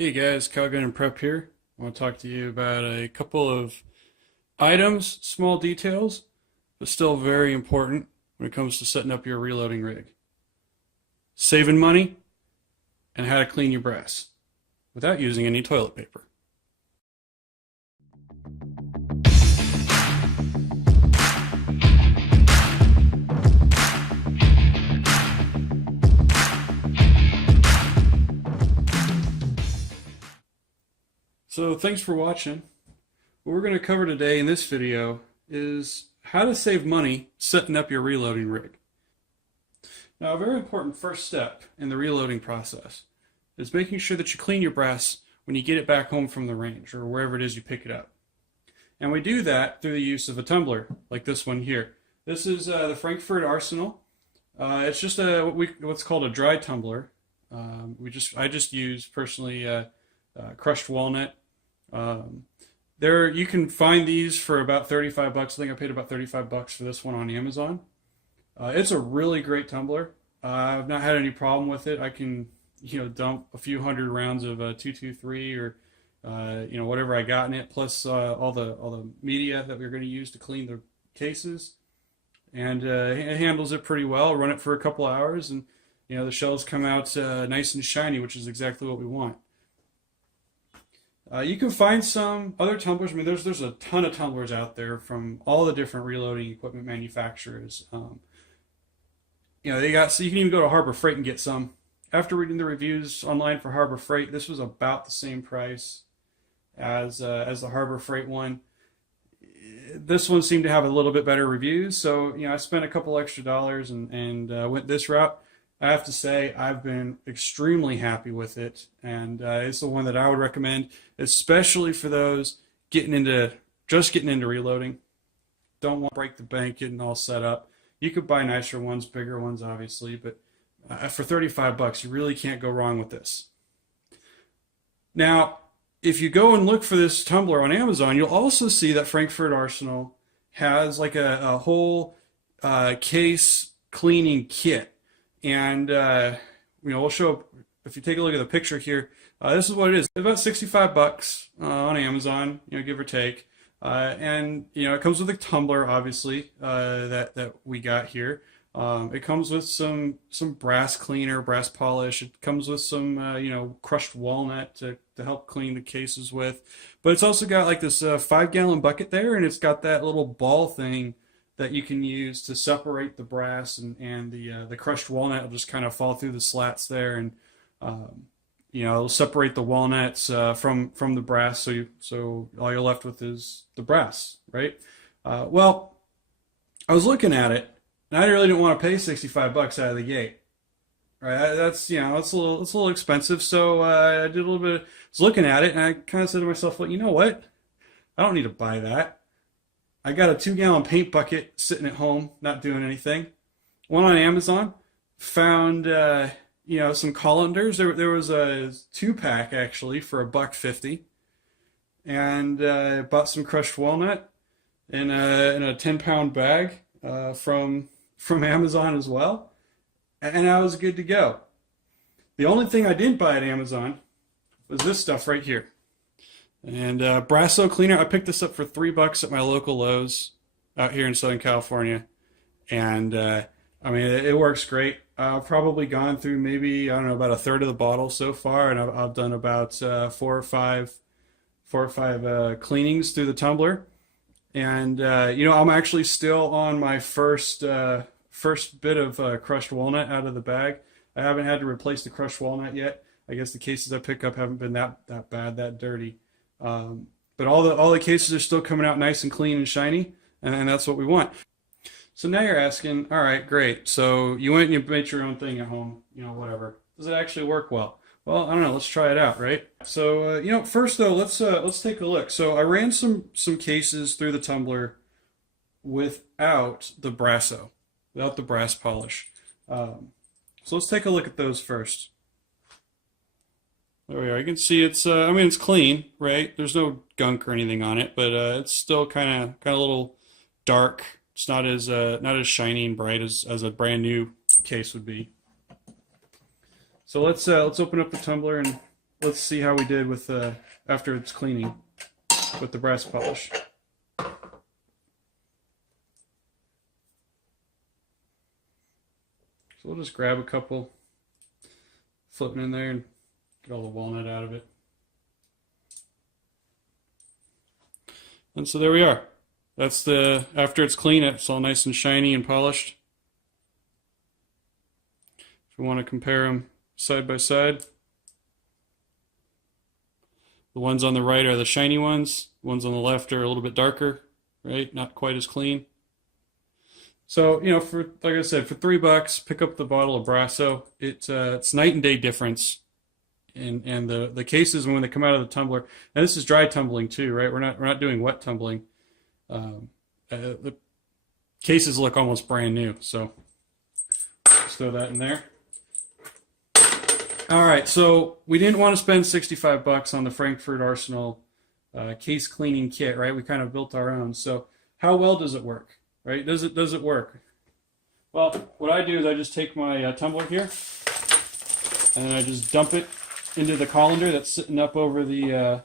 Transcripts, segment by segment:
Hey guys, Calgunandprep here. I want to talk to you about a couple of items, small details, but still very important when it comes to setting up your reloading rig. Saving money and how to clean your brass without using any toilet paper. So thanks for watching. What we're going to cover today in this video is how to save money setting up your reloading rig. Now, a very important first step in the reloading process is making sure that you clean your brass when you get it back home from the range or wherever it is you pick it up. And we do that through the use of a tumbler like this one here. This is the Frankford Arsenal. It's just what's called a dry tumbler. I just use personally crushed walnut. You can find these for about 35 bucks. I think I paid about 35 bucks for this one on Amazon. It's a really great tumbler. I've not had any problem with it. I can, dump a few hundred rounds of 223 or whatever I got in it, plus all the media that we're going to use to clean the cases, and it handles it pretty well. Run it for a couple hours, and the shells come out nice and shiny, which is exactly what we want. You can find some other tumblers. I mean, there's a ton of tumblers out there from all the different reloading equipment manufacturers. So you can even go to Harbor Freight and get some. After reading the reviews online for Harbor Freight, this was about the same price as the Harbor Freight one. This one seemed to have a little bit better reviews, so I spent a couple extra dollars and went this route. I have to say I've been extremely happy with it, and it's the one that I would recommend, especially for those just getting into reloading. Don't want to break the bank getting all set up. You could buy nicer ones, bigger ones, obviously, but for 35 bucks, you really can't go wrong with this. Now, if you go and look for this tumbler on Amazon, you'll also see that Frankfurt Arsenal has like a whole case cleaning kit. And we'll show, if you take a look at the picture here, this is what it is. It's about 65 bucks on Amazon, give or take. And it comes with a tumbler, obviously, that we got here. It comes with some brass cleaner, brass polish. It comes with some crushed walnut to help clean the cases with. But it's also got like this 5-gallon bucket there, and it's got that little ball thing that you can use to separate the brass, and the crushed walnut will just kind of fall through the slats there, and it'll separate the walnuts from the brass, so all you're left with is the brass, right? Well, I was looking at it, and I really didn't want to pay 65 bucks out of the gate, right? That's it's a little expensive, so I did a little bit. I was looking at it, and I kind of said to myself, well, you know what? I don't need to buy that. I got a 2-gallon paint bucket sitting at home, not doing anything. One on Amazon. Found some colanders. There was a 2-pack actually for $1.50, and bought some crushed walnut in a 10-pound bag from Amazon as well, and I was good to go. The only thing I didn't buy at Amazon was this stuff right here. And Brasso cleaner, I picked this up for $3 at my local Lowe's out here in Southern California, and it works great. I've probably gone through maybe about a third of the bottle so far, and I've done about four or five cleanings through the tumbler, and I'm actually still on my first bit of crushed walnut out of the bag. I haven't had to replace the crushed walnut yet. I guess the cases I pick up haven't been that bad, that dirty. But all the cases are still coming out nice and clean and shiny, and that's what we want. So now you're asking, all right, great. So you went and you made your own thing at home, whatever. Does it actually work well? Well, I don't know. Let's try it out, right? So first though, let's take a look. So I ran some cases through the tumbler without the Brasso, without the brass polish. So let's take a look at those first. There we are. You can see it's it's clean, right? There's no gunk or anything on it, but it's still kind of a little dark. It's not as shiny and bright as a brand new case would be. So let's open up the tumbler and let's see how we did with after it's cleaning with the brass polish. So we'll just grab a couple, flip it in there, and get all the walnut out of it. And so there we are. That's the, after it's clean, it's all nice and shiny and polished. If we want to compare them side by side, the ones on the right are the shiny ones. The ones on the left are a little bit darker, right? Not quite as clean. So, you know, for, like I said, for $3, pick up the bottle of Brasso. It's night and day difference. And the cases when they come out of the tumbler, and this is dry tumbling too, right? We're not doing wet tumbling. The cases look almost brand new, so just throw that in there. All right, so we didn't want to spend $65 on the Frankford Arsenal case cleaning kit, right? We kind of built our own. So how well does it work, right? Does it work? Well, what I do is I just take my tumbler here, and then I just dump it into the colander that's sitting up over the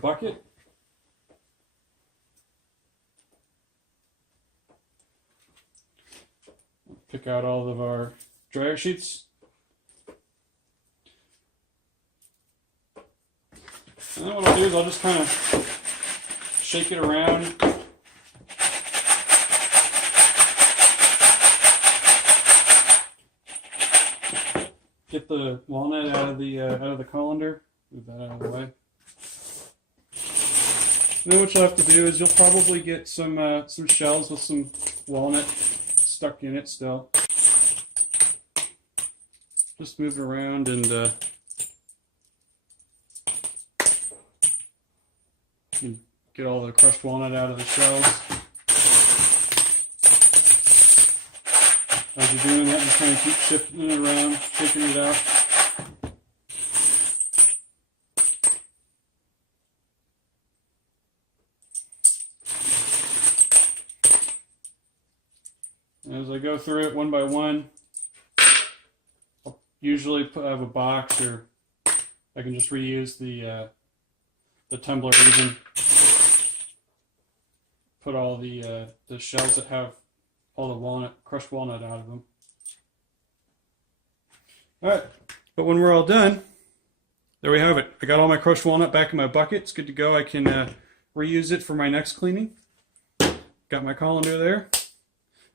bucket. Pick out all of our dryer sheets. And then what I'll do is I'll just kind of shake it around. Get the walnut out of the colander. Move that out of the way. And then what you'll have to do is you'll probably get some shells with some walnut stuck in it still. Just move it around and get all the crushed walnut out of the shells. As you're doing that, just kind of keep shifting it around, shaking it out. As I go through it one by one, I'll usually have a box, or I can just reuse the tumbler even. Put all the shells that have all the crushed walnut out of them. All right, but when we're all done, there we have it. I got all my crushed walnut back in my bucket. It's good to go. I can reuse it for my next cleaning. Got my colander there.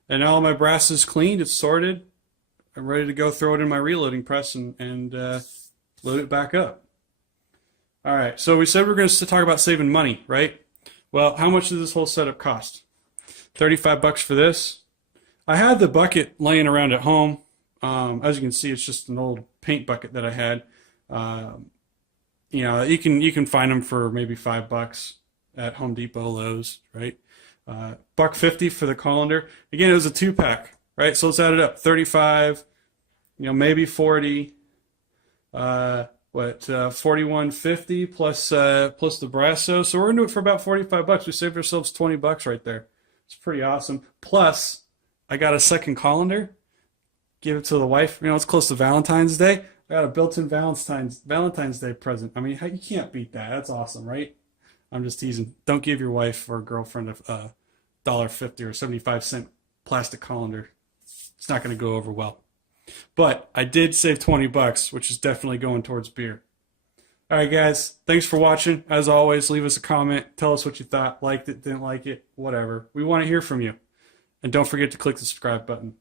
And now all my brass is cleaned, it's sorted. I'm ready to go throw it in my reloading press and load it back up. All right, so we said we're going to talk about saving money, right? Well, how much does this whole setup cost? $35 for this. I had the bucket laying around at home. As you can see, it's just an old paint bucket that I had. You know, you can find them for maybe $5 at Home Depot, Lowe's, right? $1.50 for the colander. Again, it was a 2-pack, right? So let's add it up. 35, you know, maybe 40. $41.50 plus the Brasso. So we're gonna do it for about $45. We saved ourselves $20 right there. It's pretty awesome. Plus, I got a second colander. Give it to the wife. You know, it's close to Valentine's Day. I got a built-in Valentine's Day present. I mean, you can't beat that. That's awesome, right? I'm just teasing. Don't give your wife or girlfriend a $1.50 or 75-cent plastic colander. It's not going to go over well. But I did save $20, which is definitely going towards beer. All right, guys. Thanks for watching. As always, leave us a comment. Tell us what you thought. Liked it, didn't like it, whatever. We want to hear from you. And don't forget to click the subscribe button.